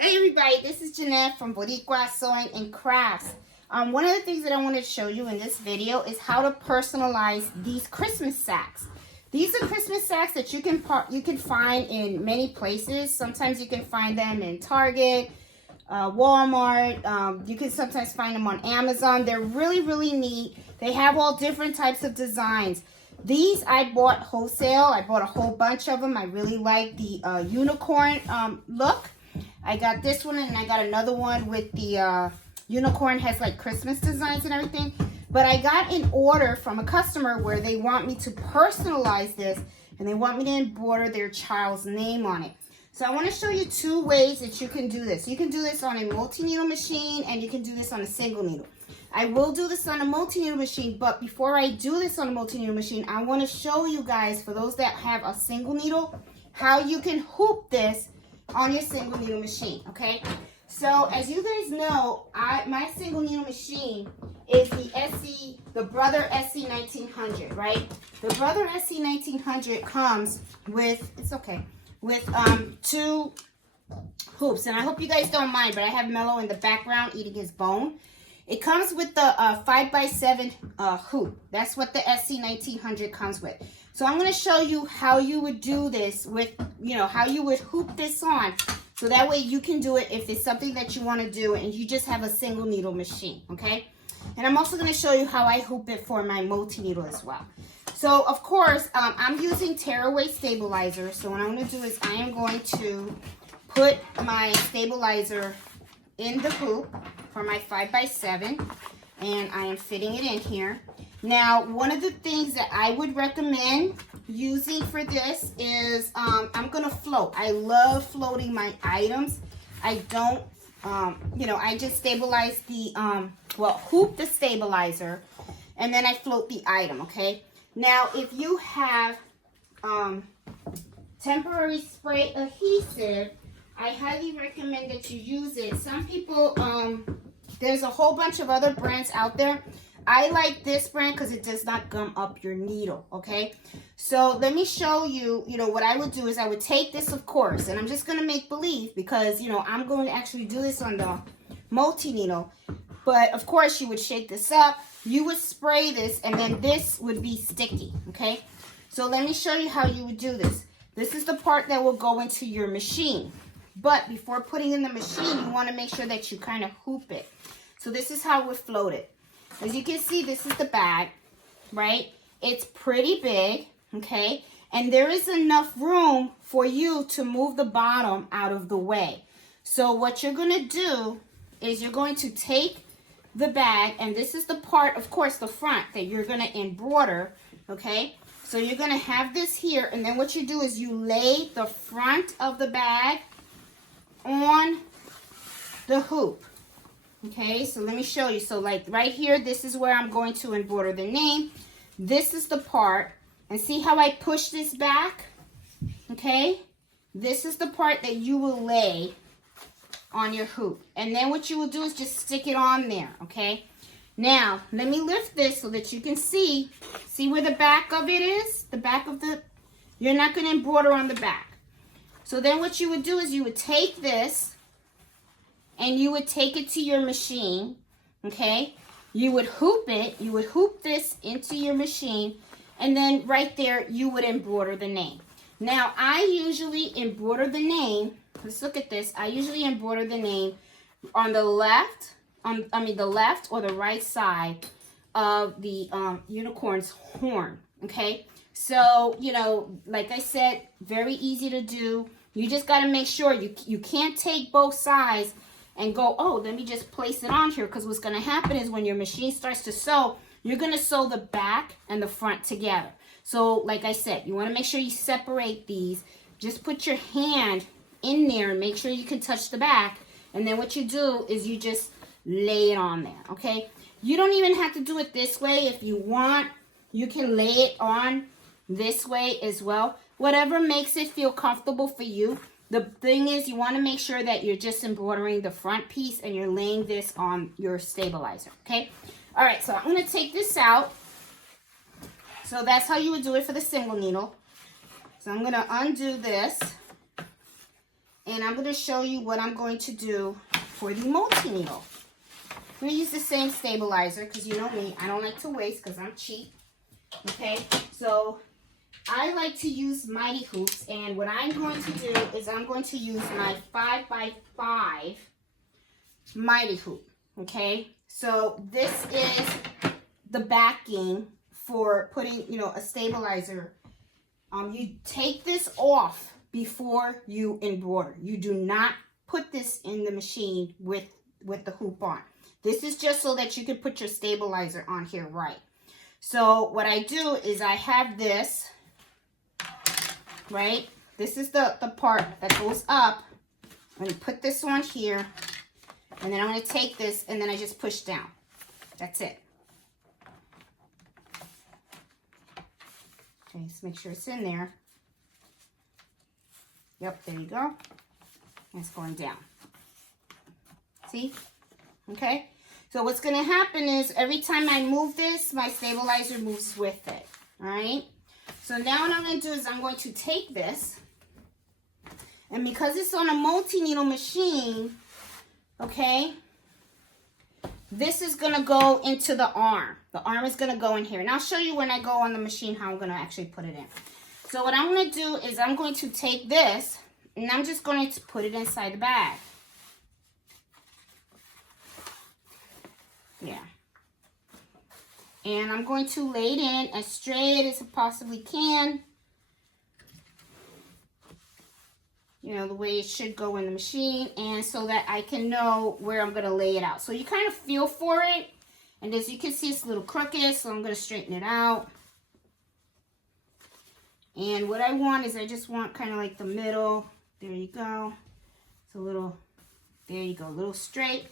Hey everybody, this is Jeanette from Boricua Sewing and Crafts. One of the things that I want to show you in this video is how to personalize these Christmas sacks. These are Christmas sacks that you can find in many places. Sometimes you can find them in Target, Walmart. You can sometimes find them on Amazon. They're really neat. They have all different types of designs. These I bought wholesale. I bought a whole bunch of them. I really like the unicorn look. I got this one and I got another one with the unicorn, has like Christmas designs and everything. But I got an order from a customer where they want me to personalize this and they want me to embroider their child's name on it. So I want to show you two ways that you can do this. You can do this on a multi-needle machine and you can do this on a single needle. I will do this on a multi-needle machine, but before I do this on a multi-needle machine, I want to show you guys, for those that have a single needle, how you can hoop this on your single needle machine, okay? So as you guys know, my single needle machine is the Brother SC 1900, right? The Brother SC 1900 comes with, with two hoops, and I hope you guys don't mind, but I have Mello in the background eating his bone. It comes with the 5x7 hoop. That's what the SC 1900 comes with. So I'm going to show you how you would do this with, how you would hoop this on. So that way you can do it if it's something that you want to do and you just have a single needle machine, okay? And I'm also going to show you how I hoop it for my multi-needle as well. So, of course, I'm using tearaway stabilizer. So what I'm going to do is I am going to put my stabilizer in the hoop for my 5x7. And I am fitting it in here. Now, one of the things that I would recommend using for this is I'm going to float. I love floating my items. I don't, I just stabilize the, hoop the stabilizer, and then I float the item, okay? Now, if you have temporary spray adhesive, I highly recommend that you use it. Some people, there's a whole bunch of other brands out there. I like this brand because it does not gum up your needle, okay? So let me show you, what I would do is I would take this, of course, and I'm just going to make believe because, I'm going to actually do this on the multi-needle. But, of course, you would shake this up. You would spray this, and then this would be sticky, okay? So let me show you how you would do this. This is the part that will go into your machine. But before putting in the machine, you want to make sure that you kind of hoop it. So this is how we float it. As you can see, this is the bag, right? It's pretty big, okay? And there is enough room for you to move the bottom out of the way. So what you're going to do is you're going to take the bag, and this is the part, of course, the front that you're going to embroider, okay? So you're going to have this here, and then what you do is you lay the front of the bag on the hoop. Okay, so let me show you. So like right here, this is where I'm going to embroider the name. This is the part, and see how I push this back? Okay, this is the part that you will lay on your hoop. And then what you will do is just stick it on there, okay? Now, let me lift this so that you can see where the back of it is? The back of the, you're not going to embroider on the back. So then what you would do is you would take this and you would take it to your machine, okay? You would hoop it. You would hoop this into your machine, and then right there you would embroider the name. Now, I usually embroider the name. Let's look at this. I usually embroider the name on the left, the left or the right side of the unicorn's horn, okay? So, like I said, very easy to do. You just got to make sure you can't take both sides and go, oh, let me just place it on here, because what's going to happen is when your machine starts to sew, you're going to sew the back and the front together. So, like I said, you want to make sure you separate these. Just put your hand in there and make sure you can touch the back. And then what you do is you just lay it on there, okay? You don't even have to do it this way. If you want, you can lay it on this way as well. Whatever makes it feel comfortable for you. The thing is, you want to make sure that you're just embroidering the front piece and you're laying this on your stabilizer, okay? All right, so I'm going to take this out. So that's how you would do it for the single needle. So I'm going to undo this. and I'm going to show you what I'm going to do for the multi-needle. I'm going to use the same stabilizer because you know me, I don't like to waste because I'm cheap. Okay, so I like to use mighty hoops, and what I'm going to do is I'm going to use my 5x5 mighty hoop. Okay, so this is the backing for putting, you know, a stabilizer. You take this off before you embroider. You do not put this in the machine with the hoop on. This is just so that you can put your stabilizer on here right. So what I do is I have this, right? This is the part that goes up. I'm going to put this on here, and then I'm going to take this, and then I just push down. That's it. Okay, just make sure it's in there. Yep, there you go. And it's going down. See? Okay? So what's going to happen is every time I move this, my stabilizer moves with it. Alright? So now what I'm going to do is I'm going to take this, and because it's on a multi-needle machine, okay, this is going to go into the arm. The arm is going to go in here. And I'll show you when I go on the machine how I'm going to actually put it in. So what I'm going to do is I'm going to take this, and I'm just going to put it inside the bag. Yeah. And I'm going to lay it in as straight as it possibly can. You know, the way it should go in the machine, and so that I can know where I'm going to lay it out. So you kind of feel for it. And as you can see, it's a little crooked, so I'm going to straighten it out. And what I want is I just want kind of like the middle. There you go. It's a little, there you go, a little straight.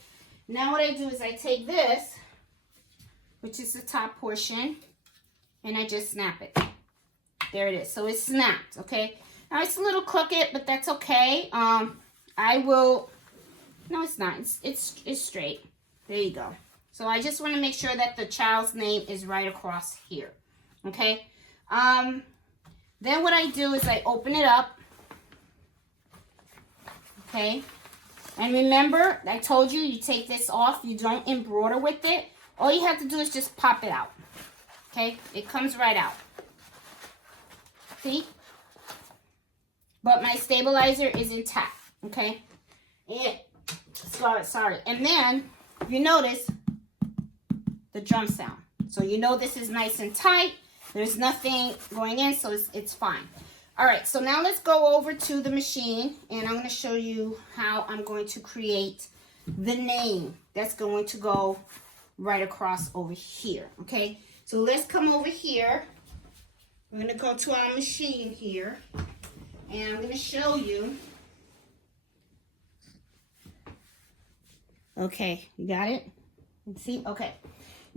Now what I do is I take this, which is the top portion, and I just snap it. There it is. So it's snapped, okay? Now it's a little crooked, but that's okay. I will, no it's not, it's straight. There you go. So I just want to make sure that the child's name is right across here, okay? Then what I do is I open it up, okay? And remember, I told you, you take this off, you don't embroider with it. All you have to do is just pop it out, okay? It comes right out. See? But my stabilizer is intact, okay? And, sorry. And then, you notice the drum sound. So you know this is nice and tight. There's nothing going in, so it's fine. All right, so now let's go over to the machine, and I'm going to show you how I'm going to create the name that's going to go right across over here, okay? So let's come over here. We're going to go to our machine here, and I'm going to show you. Okay, you got it? Let's see? Okay.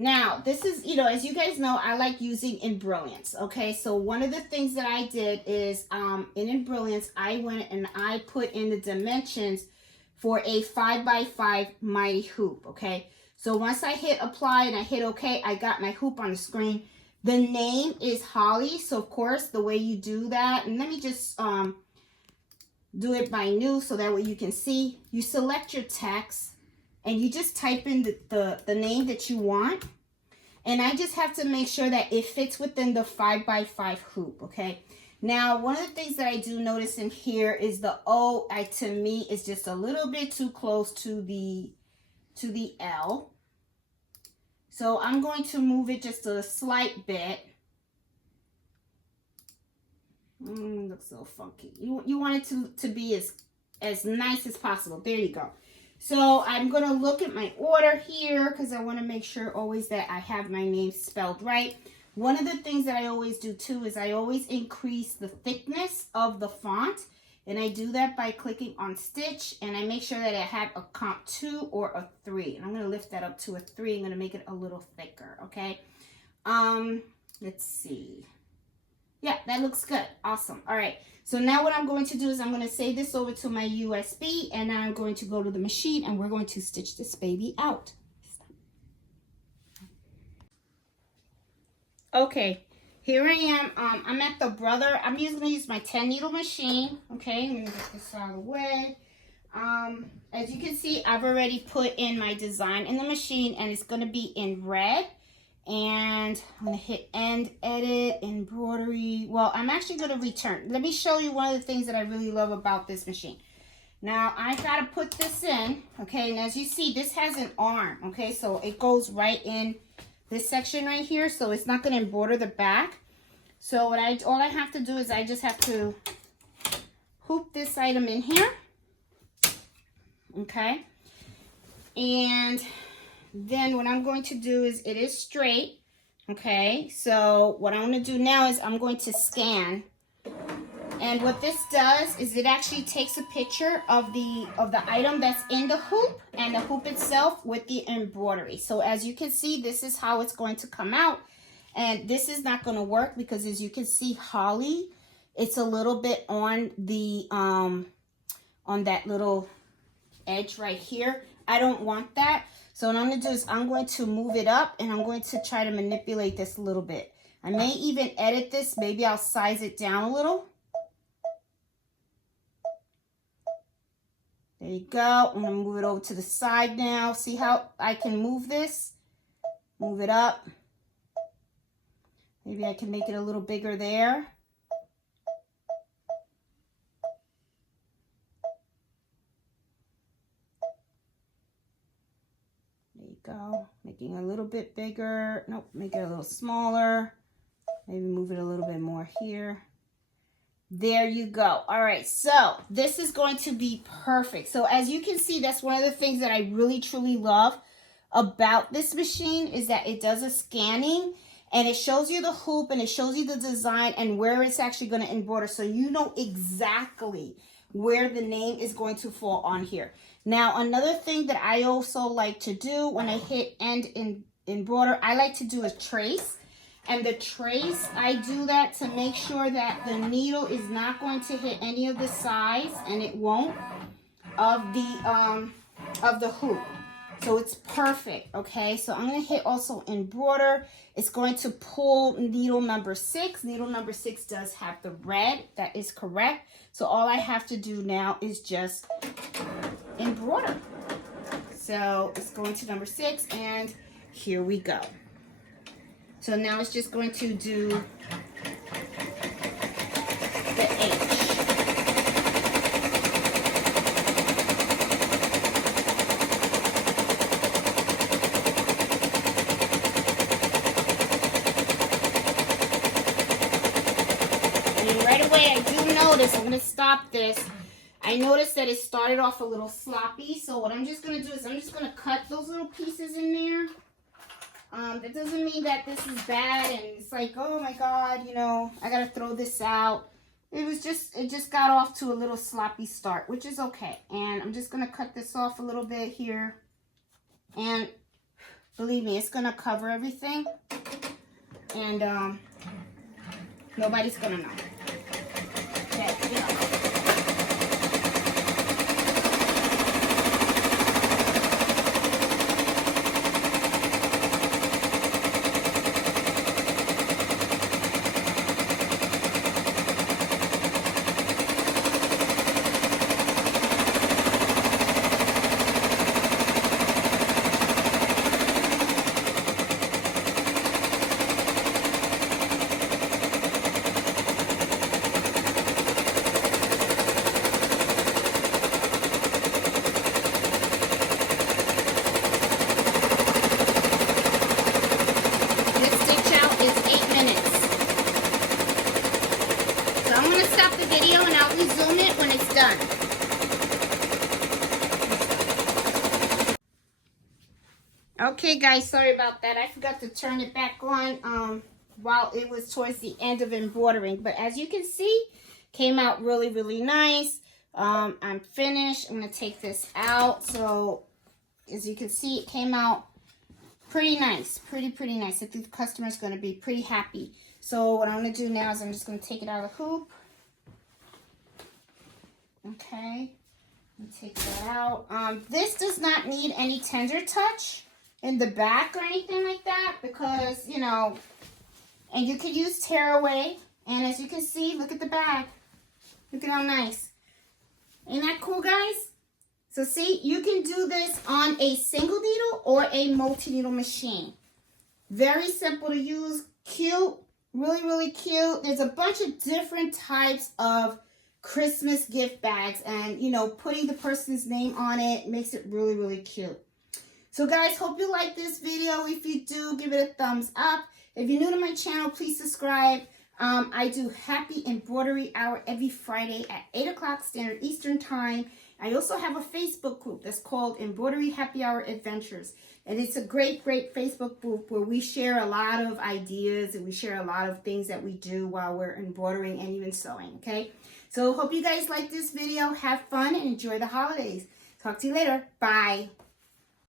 Now, this is, you know, as you guys know, I like using Embroidered, okay? So one of the things that I did is in Embroidered, I went and I put in the dimensions for a 5x5 mighty hoop, okay? So once I hit apply and I hit okay, I got my hoop on the screen. The name is Holly, so of course, the way you do that, and let me just do it by new so that way you can see. You select your text, and you just type in the name that you want. And I just have to make sure that it fits within the 5x5 hoop, okay? Now, one of the things that I do notice in here is the O, to me, is just a little bit too close to the L. So I'm going to move it just a slight bit. Looks so funky. You want it to be as nice as possible. There you go. So I'm going to look at my order here because I want to make sure always that I have my name spelled right. One of the things that I always do too is I always increase the thickness of the font. And I do that by clicking on stitch, and I make sure that I have a comp 2 or a 3. And I'm going to lift that up to a 3. I'm going to make it a little thicker, okay? Let's see. Yeah, that looks good. Awesome. All right. So now what I'm going to do is I'm going to save this over to my USB, and I'm going to go to the machine, and we're going to stitch this baby out. Okay. here I am. I'm at the Brother. I'm going to use my 10 needle machine. Okay, I'm going to get this out of the way. As you can see, I've already put in my design in the machine, and it's going to be in red. And I'm going to hit end, edit, embroidery. Well, I'm actually going to return. Let me show you one of the things that I really love about this machine. Now, I got to put this in, okay? And as you see, this has an arm, okay? So it goes right in this section right here. So it's not going to embroider the back. So all I have to do is I just have to hoop this item in here, okay? And then what I'm going to do is, it is straight, okay? So what I'm going to do now is I'm going to scan. And what this does is it actually takes a picture of the item that's in the hoop and the hoop itself with the embroidery. So as you can see, this is how it's going to come out. And this is not going to work because, as you can see, holly, it's a little bit on the on that little edge right here. I don't want that. So what I'm going to do is I'm going to move it up, and I'm going to try to manipulate this a little bit. I may even edit this. Maybe I'll size it down a little. There you go. I'm going to move it over to the side now. See how I can move this? Move it up. Maybe I can make it a little bigger there. Go, making it a little bit bigger. Nope, make it a little smaller. Maybe move it a little bit more here. There you go. All right, so this is going to be perfect. So as you can see, that's one of the things that I really truly love about this machine, is that it does a scanning, and it shows you the hoop, and it shows you the design and where it's actually going to embroider, so you know exactly where the name is going to fall on here. Now, another thing that I also like to do when I hit end in embroider, I like to do a trace. And the trace, I do that to make sure that the needle is not going to hit any of the sides, and it won't, of the hoop. So it's perfect, okay? So I'm going to hit also embroider. It's going to pull needle number 6. Needle number 6 does have the red. That is correct. So all I have to do now is just embroider. So it's going to number 6, and here we go. So now it's just going to do the H. And right away, I do notice, I'm going to stop this. I noticed that it started off a little sloppy. So what I'm just going to do is I'm just going to cut those little pieces in there. That doesn't mean that this is bad and it's like, oh my God, you know, I gotta throw this out. It just got off to a little sloppy start, which is okay. And I'm just gonna cut this off a little bit here. And believe me, it's gonna cover everything. And nobody's gonna know. That, you know. Okay guys, sorry about that. I forgot to turn it back on while it was towards the end of embroidering. But as you can see, came out really, really nice. I'm finished. I'm going to take this out. So as you can see, it came out pretty nice. Pretty nice. I think the customer's going to be pretty happy. So what I'm going to do now is I'm just going to take it out of the hoop. Okay. Take that out. This does not need any tender touch in the back or anything like that, because, you know, And you could use tearaway. And as you can see, look at the bag. Look at how nice. Ain't that cool, guys? So see, you can do this on a single needle or a multi-needle machine. Very simple to use, cute, really, really cute. There's a bunch of different types of Christmas gift bags, and you know, putting the person's name on it makes it really, really cute. So guys, hope you like this video. If you do, give it a thumbs up. If you're new to my channel, please subscribe. I do Happy Embroidery Hour every Friday at 8 o'clock Standard Eastern Time. I also have a Facebook group that's called Embroidery Happy Hour Adventures. And it's a great, great Facebook group where we share a lot of ideas and we share a lot of things that we do while we're embroidering and even sewing, okay? So hope you guys like this video. Have fun and enjoy the holidays. Talk to you later. Bye.